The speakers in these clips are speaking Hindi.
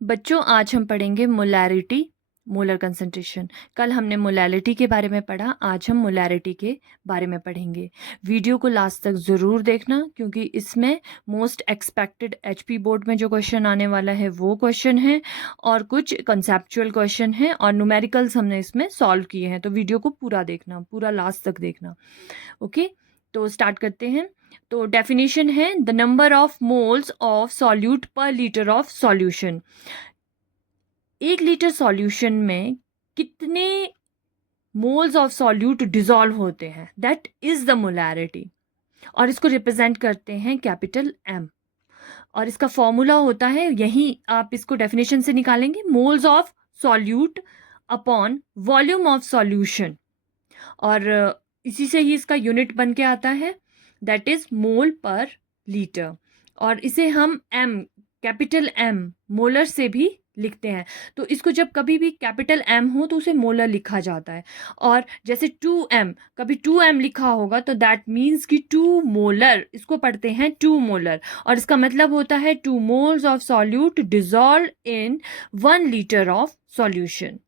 बच्चों, आज हम पढ़ेंगे मोलैरिटी, मोलर कंसंट्रेशन। कल हमने मोलैलिटी के बारे में पढ़ा, आज हम मोलैरिटी के बारे में पढ़ेंगे। वीडियो को लास्ट तक ज़रूर देखना क्योंकि इसमें मोस्ट एक्सपेक्टेड एचपी बोर्ड में जो क्वेश्चन आने वाला है वो क्वेश्चन है और कुछ कंसेप्चुअल क्वेश्चन हैं और न्यूमेरिकल्स हमने इसमें सॉल्व किए हैं। तो वीडियो को पूरा देखना, पूरा लास्ट तक देखना। ओके, तो स्टार्ट करते हैं। तो डेफिनेशन है the number of moles of solute per litre of solution. 1 litre solution में कितने मोल्स ऑफ सॉल्यूट डिसॉल्व होते हैं, दैट इज द मोलैरिटी। और इसको रिप्रेजेंट करते हैं कैपिटल एम और इसका फॉर्मूला होता है, यही आप इसको डेफिनेशन से निकालेंगे, moles of solute upon volume of solution. और इसी से ही इसका यूनिट बन के आता है, दैट इज मोल पर लीटर। और इसे हम एम, कैपिटल एम मोलर से भी लिखते हैं। तो इसको जब कभी भी कैपिटल एम हो तो उसे मोलर लिखा जाता है। और जैसे 2m, कभी 2m लिखा होगा तो दैट मीन्स कि 2 मोलर, इसको पढ़ते हैं 2 मोलर। और इसका मतलब होता है 2 moles of solute dissolve in 1 litre of solution.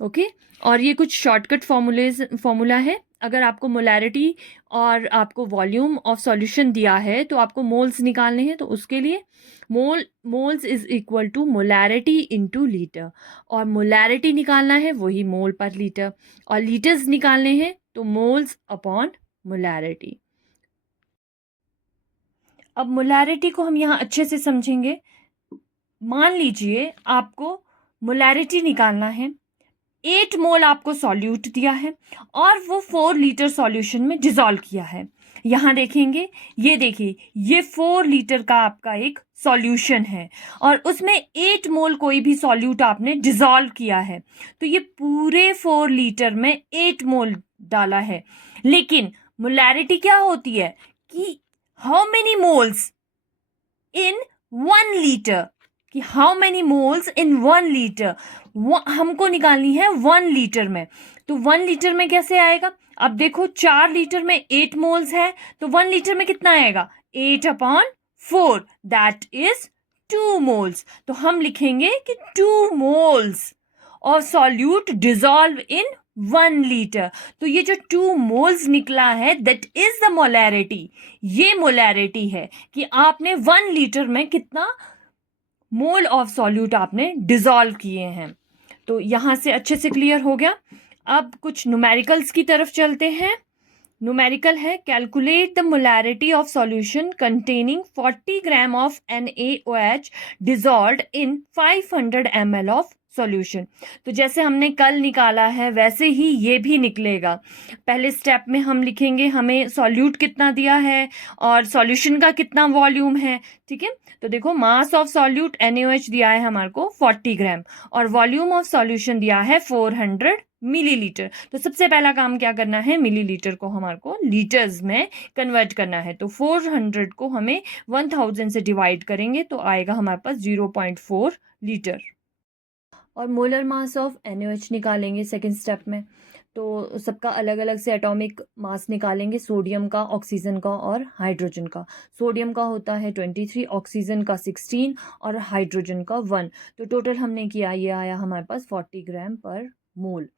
Okay, और ये कुछ शॉर्टकट फॉर्मूला है। अगर आपको मोलैरिटी और आपको वॉल्यूम ऑफ सॉल्यूशन दिया है तो आपको मोल्स निकालने हैं, तो उसके लिए moles is equal to molarity into litre. और मोलैरिटी निकालना है वही मोल पर लीटर, और लीटर्स निकालने हैं तो मोल्स अपॉन मोलैरिटी। अब मोलैरिटी को हम यहाँ अच्छे से समझेंगे। मान लीजिए आपको मोलैरिटी निकालना है, 8 मोल आपको सॉल्यूट दिया है और वो 4 लीटर सॉल्यूशन में डिसॉल्व किया है। यहाँ देखेंगे, ये देखिए, ये 4 लीटर का आपका एक सॉल्यूशन है और उसमें 8 मोल कोई भी सॉल्यूट आपने डिसॉल्व किया है। तो ये पूरे 4 लीटर में 8 मोल डाला है। लेकिन मोलैरिटी क्या होती है कि how many moles in 1 litre, कि how many moles in 1 litre हमको निकालनी है 1 लीटर में। तो 1 लीटर में कैसे आएगा? अब देखो, 4 लीटर में 8 मोल्स है तो 1 लीटर में कितना आएगा? 8 अपॉन 4, दैट इज 2 मोल्स। तो हम लिखेंगे कि 2 मोल्स और सॉल्यूट डिसॉल्व इन 1 लीटर। तो ये जो 2 मोल्स निकला है दैट इज द मोलैरिटी। ये मोलैरिटी है कि आपने 1 लीटर में कितना मोल ऑफ सॉल्यूट आपने डिसॉल्व किए हैं। तो यहां से अच्छे से क्लियर हो गया। अब कुछ न्यूमेरिकल्स की तरफ चलते हैं। न्यूमेरिकल है, calculate the molarity of solution containing 40 gram of NaOH dissolved in 500 ml of solution. तो जैसे हमने कल निकाला है वैसे ही ये भी निकलेगा। पहले स्टेप में हम लिखेंगे हमें सॉल्यूट कितना दिया है और सॉल्यूशन का कितना वॉल्यूम है। ठीक है, तो देखो, मास ऑफ सॉल्यूट NaOH दिया है हमारे को 40 ग्राम और वॉल्यूम ऑफ सॉल्यूशन दिया है 400 मिलीलीटर। तो सबसे पहला काम क्या करना है, मिलीलीटर को हमारे को लीटर्स में कन्वर्ट करना है। तो 400 को हमें 1000 से डिवाइड करेंगे तो आएगा हमारे पास 0.4 लीटर। और मोलर मास ऑफ NaOH निकालेंगे सेकेंड स्टेप में। तो सबका अलग अलग से एटॉमिक मास निकालेंगे, सोडियम का, ऑक्सीजन का और हाइड्रोजन का। सोडियम का होता है 23, ऑक्सीजन का 16 और हाइड्रोजन का 1। तो टोटल हमने किया, ये आया हमारे पास 40 ग्राम पर मोल।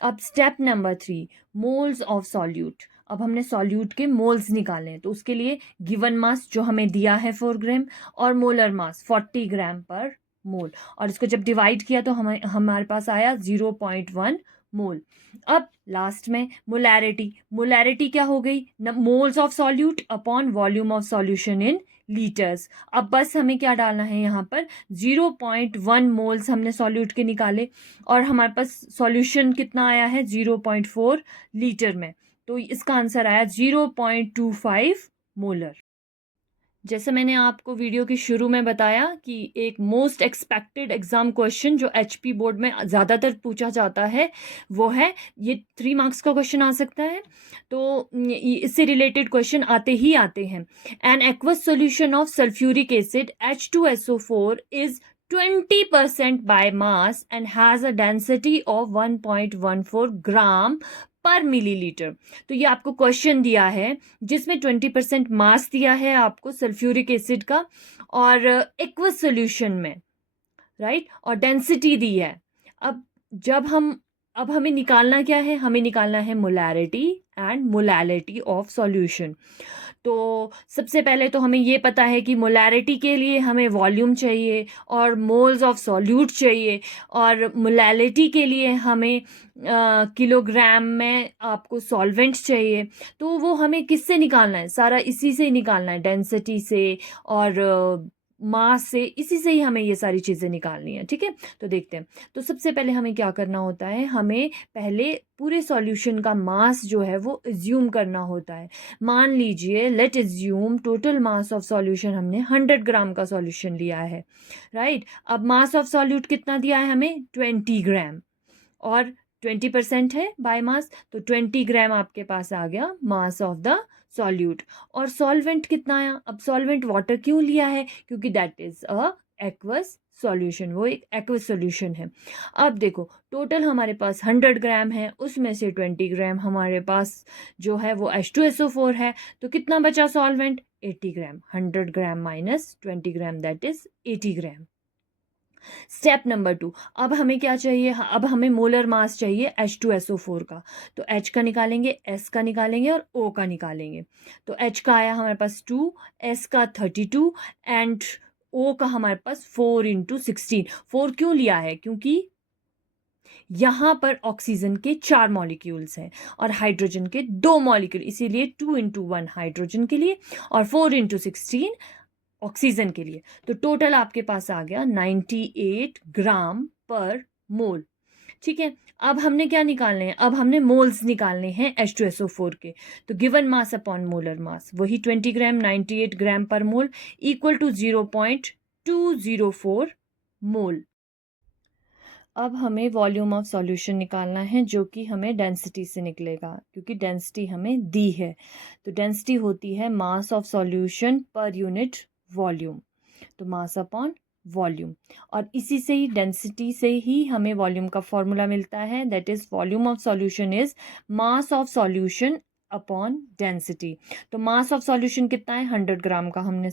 अब step number 3, moles of solute. अब हमने सॉल्यूट के मोल्स निकाले हैं, तो उसके लिए गिवन मास जो हमें दिया है 4 ग्राम और मोलर मास 40 ग्राम पर मोल, और इसको जब डिवाइड किया तो हमारे पास आया 0.1 मोल। अब लास्ट में मोलैरिटी। मोलैरिटी क्या हो गई? Moles of solute upon volume of solution in litres. अब बस हमें क्या डालना है यहाँ पर, 0.1 मोल्स हमने सॉल्यूट के निकाले और हमारे पास सॉल्यूशन कितना आया है 0.4 लीटर में। तो इसका आंसर आया 0.25 मोलर। जैसे मैंने आपको वीडियो के शुरू में बताया कि एक मोस्ट एक्सपेक्टेड एग्जाम क्वेश्चन जो एचपी बोर्ड में ज़्यादातर पूछा जाता है वो है, ये 3 मार्क्स का क्वेश्चन आ सकता है। तो इससे रिलेटेड क्वेश्चन आते ही आते हैं। An aqueous solution of sulphuric acid H2SO4 is 20% by mass and has a density of 1.14 ग्राम पर मिलीलीटर। तो ये आपको क्वेश्चन दिया है जिसमें 20% मास दिया है आपको सल्फ्यूरिक एसिड का और एक्वस सॉल्यूशन में राइट, और डेंसिटी दी है। अब अब हमें निकालना क्या है, हमें निकालना है molarity and molality of solution. तो सबसे पहले तो हमें ये पता है कि मोलैरिटी के लिए हमें वॉल्यूम चाहिए और मोल्स ऑफ सॉल्यूट चाहिए, और मोलैलिटी के लिए हमें किलोग्राम में आपको सॉल्वेंट चाहिए। तो वो हमें किससे निकालना है, सारा इसी से ही निकालना है, डेंसिटी से और मास से, इसी से ही हमें ये सारी चीज़ें निकालनी है। ठीक है, तो देखते हैं। तो सबसे पहले हमें क्या करना होता है, हमें पहले पूरे सॉल्यूशन का मास जो है वो एज्यूम करना होता है। मान लीजिए, late assume total mass of solution हमने 100 ग्राम का सॉल्यूशन लिया है, राइट। अब मास ऑफ सॉल्यूट कितना दिया है हमें, 20 ग्राम, और 20% है बाय मास, तो 20 ग्राम आपके पास आ गया मास ऑफ द सॉल्यूट। और सॉल्वेंट कितना आया, अब सॉल्वेंट वाटर क्यों लिया है, क्योंकि that is a aqueous solution, वो एक एक्वस सॉल्यूशन है। अब देखो, टोटल हमारे पास 100 ग्राम है, उसमें से 20 ग्राम हमारे पास जो है वो H2SO4 है, तो कितना बचा solvent, 80 gram. 100 gram minus 20 gram, that is 80 gram. Step number 2, अब हमें क्या चाहिए, अब हमें मोलर मास चाहिए H2SO4 का। तो H का निकालेंगे, S का निकालेंगे और O का निकालेंगे। तो H का आया हमारे पास 2, S का 32 एंड O का हमारे पास 4 इंटू 16। 4 क्यों लिया है, क्योंकि यहाँ पर ऑक्सीजन के 4 मॉलिक्यूल्स हैं और हाइड्रोजन के 2 मॉलिक्यूल, इसीलिए 2 इंटू 1 हाइड्रोजन के लिए और 4 इंटू 16 ऑक्सीजन के लिए। तो टोटल आपके पास आ गया 98 ग्राम पर मोल। ठीक है, अब हमने क्या निकालने हैं, अब हमने मोल्स निकालने हैं H2SO4 के। तो given mass upon molar mass, वही 20 ग्राम 98 ग्राम पर मोल इक्वल टू 0.204 मोल। अब हमें वॉल्यूम ऑफ सॉल्यूशन निकालना है, जो कि हमें डेंसिटी से निकलेगा, क्योंकि डेंसिटी हमें दी है। तो डेंसिटी होती है mass of solution per unit volume, तो मास अपॉन वॉल्यूम। और इसी से ही, डेंसिटी से ही हमें वॉल्यूम का फॉर्मूला मिलता है, that is volume of solution is mass of solution upon density. तो मास ऑफ सॉल्यूशन कितना है, 100 ग्राम का हमने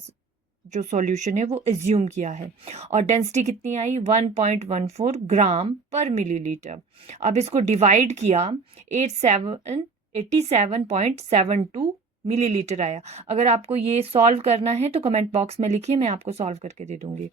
जो सॉल्यूशन है वो एज्यूम किया है, और डेंसिटी कितनी आई, 1.14 ग्राम पर मिलीलीटर। अब इसको डिवाइड किया, 87.72 मिलीलीटर आया। अगर आपको ये सॉल्व करना है तो कमेंट बॉक्स में लिखिए, मैं आपको सॉल्व करके दे दूंगी।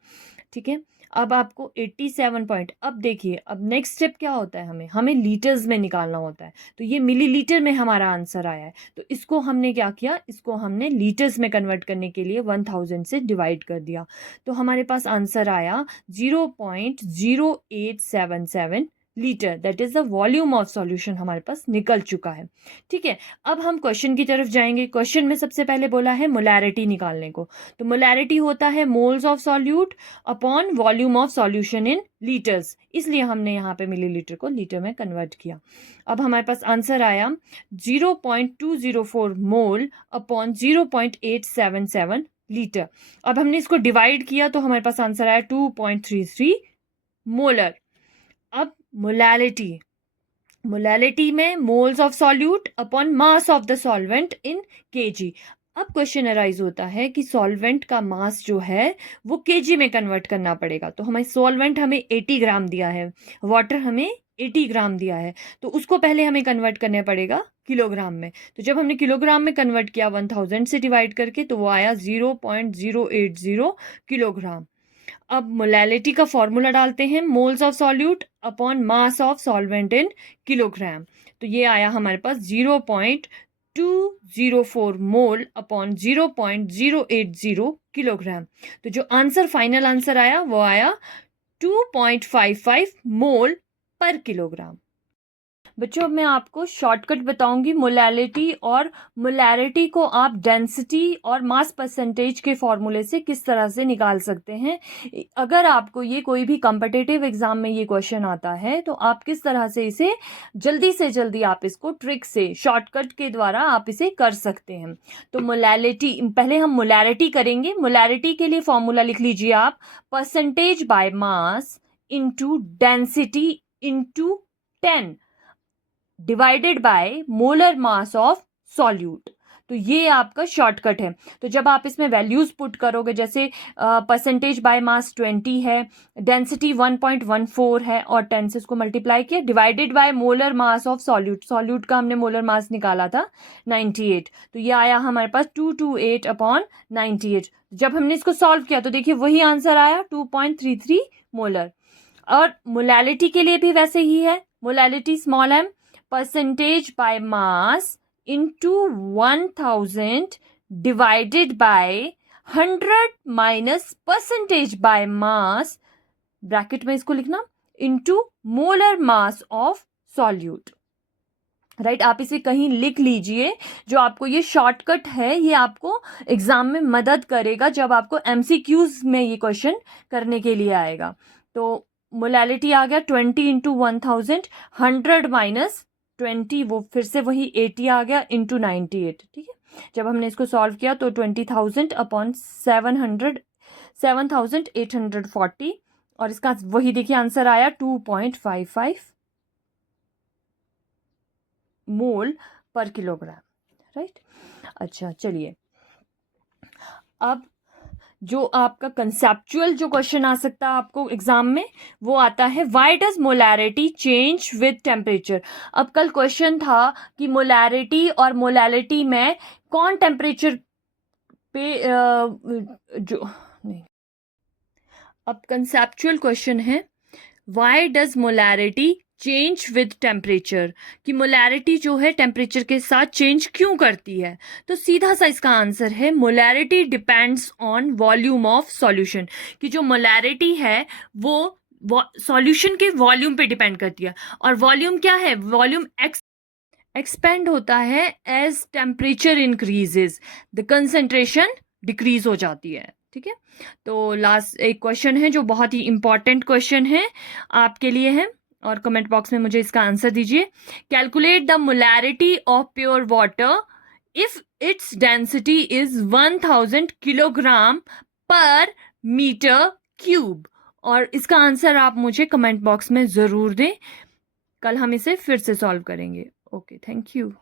ठीक है, अब आपको 87 पॉइंट, अब देखिए, अब नेक्स्ट स्टेप क्या होता है, हमें लीटर्स में निकालना होता है। तो ये मिलीलीटर में हमारा आंसर आया है, तो इसको हमने क्या किया, इसको हमने लीटर्स में कन्वर्ट करने के लिए 1000 से डिवाइड कर दिया। तो हमारे पास आंसर आया 0.0877 litre, that is the volume of solution हमारे पास निकल चुका है। ठीक है, अब हम क्वेश्चन की तरफ जाएंगे। क्वेश्चन में सबसे पहले बोला है मोलैरिटी निकालने को। तो मोलैरिटी होता है moles of solute upon volume of solution in litres, इसलिए हमने यहाँ पे मिलीलीटर को लीटर में कन्वर्ट किया। अब हमारे पास आंसर आया 0.204 मोल अपॉन 0.877 लीटर। अब हमने इसको डिवाइड किया तो हमारे पास आंसर आया 2.33 मोलर। अब मोलैलिटी में moles of solute upon mass of the solvent in KG. अब क्वेश्चन अराइज होता है कि सॉल्वेंट का मास जो है वो केजी में कन्वर्ट करना पड़ेगा। तो हमें सॉल्वेंट हमें 80 ग्राम दिया है, वाटर हमें 80 ग्राम दिया है, तो उसको पहले हमें कन्वर्ट करना पड़ेगा किलोग्राम में। तो जब हमने किलोग्राम में कन्वर्ट किया 1000 से डिवाइड करके, तो वो आया 0.080 किलोग्राम। अब मोलैलिटी का फॉर्मूला डालते हैं, moles of solute upon mass of solvent in kilogram. तो ये आया हमारे पास 0.204 मोल अपॉन 0.080 किलोग्राम। तो जो आंसर, फाइनल आंसर आया वो आया 2.55 मोल पर किलोग्राम। बच्चों, अब मैं आपको शॉर्टकट बताऊंगी मोलैलिटी और मोलैरिटी को आप डेंसिटी और मास परसेंटेज के फॉर्मूले से किस तरह से निकाल सकते हैं। अगर आपको ये कोई भी कॉम्पिटिटिव एग्जाम में ये क्वेश्चन आता है तो आप किस तरह से इसे जल्दी से जल्दी आप इसको ट्रिक से, शॉर्टकट के द्वारा आप इसे कर सकते हैं। तो मोलैलिटी, पहले हम मोलैरिटी करेंगे। मोलैरिटी के लिए फॉर्मूला लिख लीजिए आप, percentage by mass into density into 10 divided by molar mass of solute. तो ये आपका शॉर्टकट है। तो जब आप इसमें वैल्यूज़ पुट करोगे, जैसे परसेंटेज बाय मास 20 है, डेंसिटी 1.14 है और 10 से इसको मल्टीप्लाई किया, divided by molar mass of solute, solute का हमने मोलर मास निकाला था 98, तो ये आया हमारे पास 228/98। जब हमने इसको सॉल्व किया तो देखिए वही आंसर आया 2.33 मोलर। और मोलैलिटी के लिए भी वैसे ही है, molality small m percentage by mass into 1000 divided by 100 minus percentage by mass, bracket में इसको लिखना, into molar mass of solute. Right, आप इसे कहीं लिख लीजिए। जो आपको ये शॉर्टकट है ये आपको एग्जाम में मदद करेगा जब आपको एमसीक्यूज में ये क्वेश्चन करने के लिए आएगा। तो मोलैलिटी आ गया 20 इंटू 1000, 100 माइनस 20 वो फिर से वही 80 आ गया इंटू 98। ठीक है, जब हमने इसको सॉल्व किया तो 20,000 अपॉन 7,840 और इसका वही देखिए आंसर आया 2.55 मोल पर किलोग्राम। राइट, अच्छा चलिए, अब जो आपका कंसेप्चुअल जो क्वेश्चन आ सकता है आपको एग्जाम में वो आता है, why does molarity change with temperature. अब कल क्वेश्चन था कि मोलैरिटी और मोलैलिटी में कौन टेम्परेचर पे जो नहीं, अब कंसेप्चुअल क्वेश्चन है, why does molarity change with temperature, कि मोलैरिटी जो है टेम्परेचर के साथ चेंज क्यों करती है। तो सीधा सा इसका आंसर है, molarity depends on volume of solution, कि जो मोलैरिटी है वो सॉल्यूशन के वॉल्यूम पे डिपेंड करती है। और वॉल्यूम क्या है, वॉल्यूम एक्सपेंड होता है as temperature increases, the concentration decrease हो जाती है। ठीक है, तो लास्ट एक क्वेश्चन है जो बहुत ही इंपॉर्टेंट क्वेश्चन है आपके लिए है, और कमेंट बॉक्स में मुझे इसका आंसर दीजिए। Calculate the molarity of pure water if its density is 1000 kilogram पर मीटर क्यूब, और इसका आंसर आप मुझे कमेंट बॉक्स में ज़रूर दें। कल हम इसे फिर से सॉल्व करेंगे। Okay, thank you.